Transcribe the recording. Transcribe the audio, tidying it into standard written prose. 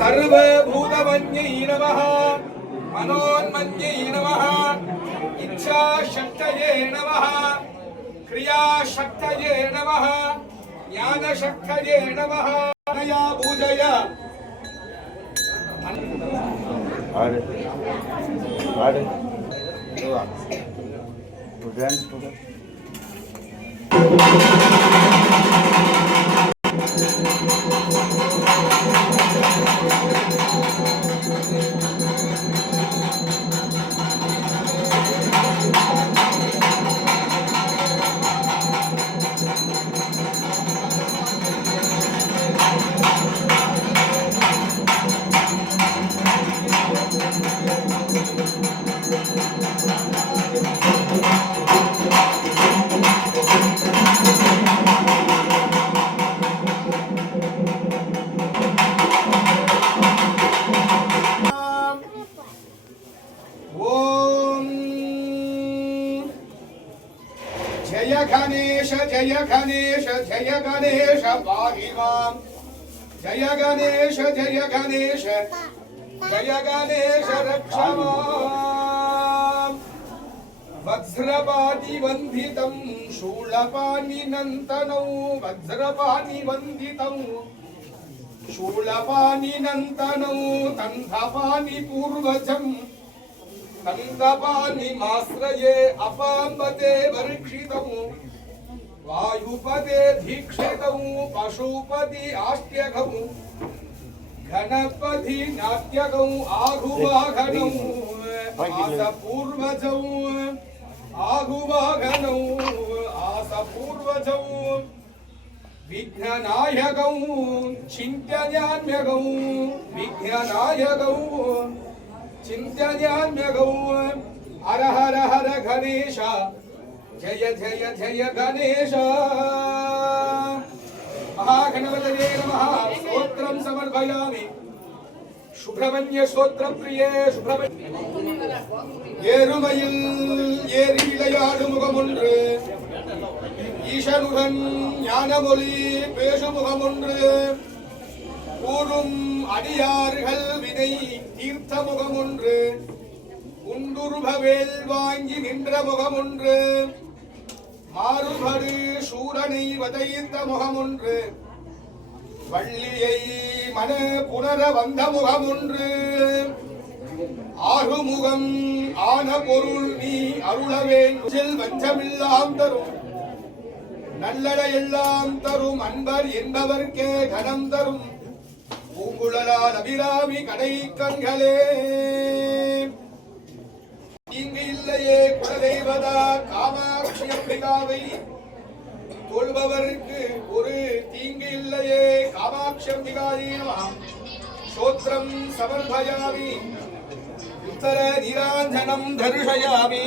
सर्वभूतमन्यै नमः मनोन्मन्यै नमः इच्छाशक्तये नमः क्रियाशक्तये नमः ज्ञानशक्तये नमः या पूजय जय गणेश पाहि मां जय गणेश रक्ष मां वज्रपाणि वन्दितं शूलपाणि नन्तनौ वज्रपाणि वन्दितं शूलपाणि नन्तनौ तन्धपाणि पूर्वजं तन्धपाणि माश्रये अपाम्बते वर्षितं वायुपते दीक्षितौ पशुपति आष्ट्यगौ गणपति नाट्यगौ आहुवाहनौ आसपूर्वजौ आहुवाहनौ आसपूर्वजौ विघ्ननायकौ चिन्त्यन्यान्यगौ विघ्ननायकौ चिन्त्यन्यान्यगौ हर हर हर गणेश जय जय जय गणेश महागणपतये नमः स्तोत्रं समर्पयामि सुब्रह्मण्य स्तोत्र प्रिये सुब्रह्मण्य ஏறுமையில் ஏறி விளையாடும் முகமொன்று ஈசனுடன் ஞானமொழி பேசும் முகமொன்று கூறும் அடியார்கள் வினை தீர்த்த முகமொன்று குண்டுருபவேல் வாங்கி நின்ற முகமொன்று மாறுபடு சூரனை வதைத்த முகமொன்று வள்ளியை மன புணர வந்த முகமொன்று ஆறுமுகம் ஆன பொருள் நீ அருளவேன் வஞ்சமில்லாம் தரும் நல்லட எல்லாம் தரும் அன்பர் என்பவர்க்கே கனம் தரும் பூங்குழலால் அபிராமி கடை கண்களே இங்கு இல்லையே குலதெய்வதா காமாட்சி அம்பிகாவை தொழுபவருக்கு ஒரு தீங்கு இல்லையே காமாட்சி அம்பிகாயே ஸ்தோத்திரம் சமர்ப்பயாமி உத்தர நீராஞ்சனம் தர்ஷயாமி